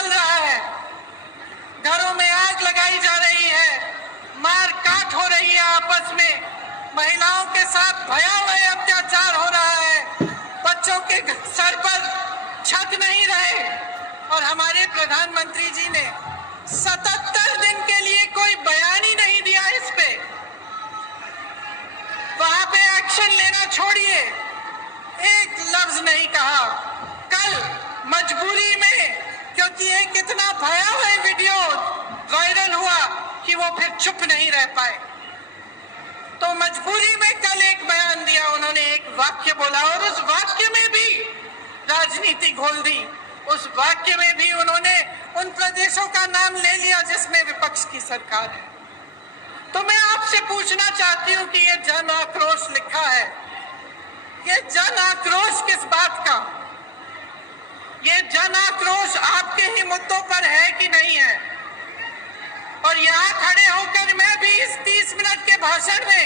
चल रहा है, घरों में आग लगाई जा रही है, मार काट हो रही है आपस में, महिलाओं के साथ भयावह अत्याचार हो रहा है, बच्चों के सर पर छत नहीं रहे और हमारे प्रधानमंत्री जी ने 77 दिन के लिए कोई बयान ही नहीं दिया इस पे। वहां पे एक्शन लेना छोड़िए, एक लफ्ज नहीं कहा। कल मजबूरी में, क्योंकि एक इतना भयावह वीडियो वायरल हुआ कि वो फिर चुप नहीं रह पाए, तो मजबूरी में कल एक बयान दिया उन्होंने, एक वाक्य बोला और उस वाक्य में भी राजनीति घोल दी। उस वाक्य में भी उन्होंने उन प्रदेशों का नाम ले लिया जिसमें विपक्ष की सरकार है। तो मैं आपसे पूछना चाहती हूं कि ये जन आक्रोश लिखा है, ये जन आक्रोश किस बात का? ये जन आक्रोश आपके ही मुद्दों पर है कि नहीं है? और यहाँ खड़े होकर मैं भी इस 30 मिनट के भाषण में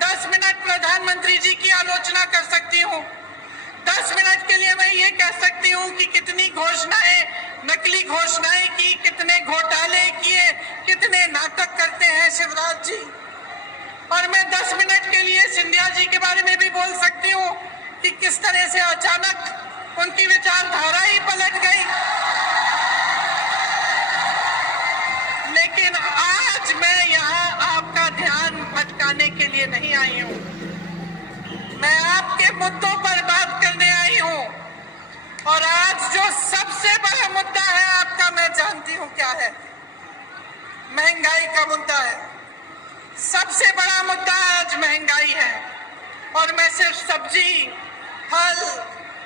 10 मिनट प्रधानमंत्री जी की आलोचना कर सकती हूँ। 10 मिनट के लिए मैं ये कह सकती हूँ कि कितनी घोषणाएं, नकली घोषणाएं की, कितने घोटाले किए, कितने नाटक करते हैं शिवराज जी। और मैं 10 मिनट के लिए सिंधिया जी के बारे में भी बोल सकती हूँ कि किस तरह से अचानक उनकी विचारधारा ही पलट गई। लेकिन आज मैं यहाँ आपका ध्यान भटकाने के लिए नहीं आई हूँ, मैं आपके मुद्दों पर बात करने आई हूँ। और आज जो सबसे बड़ा मुद्दा है आपका, मैं जानती हूँ क्या है, महंगाई का मुद्दा है। सबसे बड़ा मुद्दा आज महंगाई है। और मैं सिर्फ सब्जी, फल,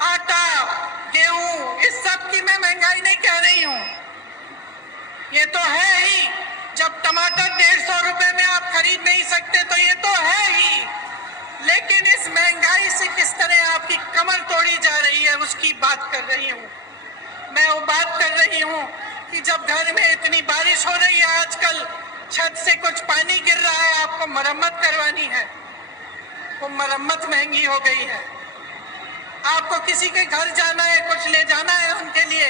आटा, गेहूं, इस सब की मैं महंगाई नहीं कह रही हूँ, ये तो है ही। जब टमाटर 150 रुपए में आप खरीद नहीं सकते तो ये तो है ही। लेकिन इस महंगाई से किस तरह आपकी कमर तोड़ी जा रही है उसकी बात कर रही हूँ। मैं वो बात कर रही हूँ कि जब घर में इतनी बारिश हो रही है, आजकल छत से कुछ पानी गिर रहा है, आपको मरम्मत करवानी है, वो मरम्मत महंगी हो गई है। आपको किसी के घर जाना है, कुछ ले जाना है उनके लिए,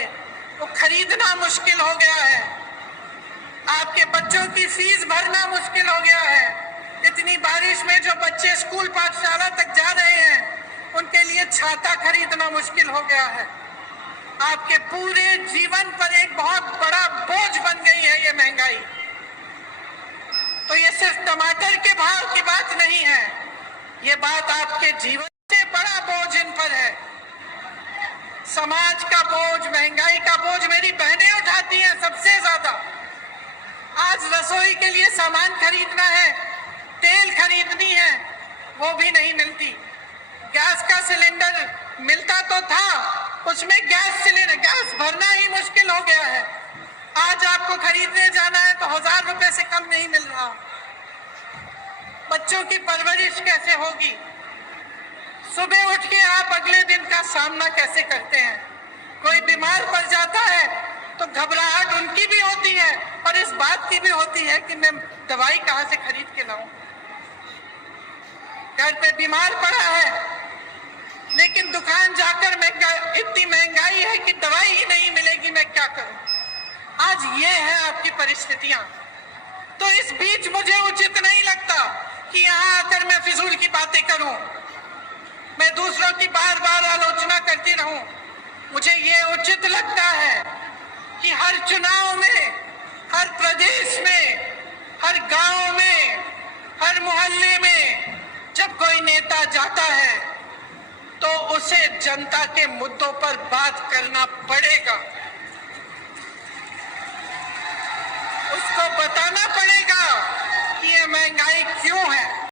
वो खरीदना मुश्किल हो गया है। आपके बच्चों की फीस भरना मुश्किल हो गया है। इतनी बारिश में जो बच्चे स्कूल पाठशाला तक जा रहे हैं उनके लिए छाता खरीदना मुश्किल हो गया है। आपके पूरे जीवन पर एक बहुत बड़ा बोझ बन गई है ये महंगाई। तो ये सिर्फ टमाटर के भाव की बात नहीं है, ये बात आपके जीवन से बड़ा बोझ इन पर है। समाज का बोझ, महंगाई का बोझ मेरी बहनें उठाती हैं सबसे ज्यादा। आज रसोई के लिए सामान खरीदना है, तेल खरीदनी है, वो भी नहीं मिलती। गैस का सिलेंडर मिलता तो था, उसमें गैस भरना ही मुश्किल हो गया है। आज आपको खरीदने जाना है तो 1000 रुपए से कम नहीं मिल रहा। बच्चों की परवरिश कैसे होगी? सुबह उठ के आप अगले दिन का सामना कैसे करते हैं? कोई बीमार पड़ जाता है तो घबराहट उनकी भी होती है और इस बात की भी होती है कि मैं दवाई कहाँ से खरीद के लाऊं। घर पे बीमार पड़ा है लेकिन दुकान जाकर इतनी महंगाई है कि दवाई ही नहीं मिलेगी, मैं क्या करूं? आज ये है आपकी परिस्थितियां। तो इस बीच मुझे उचित नहीं लगता कि यहाँ आकर मैं फिजूल की बातें करूं, मैं दूसरों की बार बार आलोचना करती रहूं। मुझे ये उचित लगता है कि हर चुनाव में, हर प्रदेश में, हर गांव में, हर मोहल्ले में जब कोई नेता जाता है तो उसे जनता के मुद्दों पर बात करना पड़ेगा।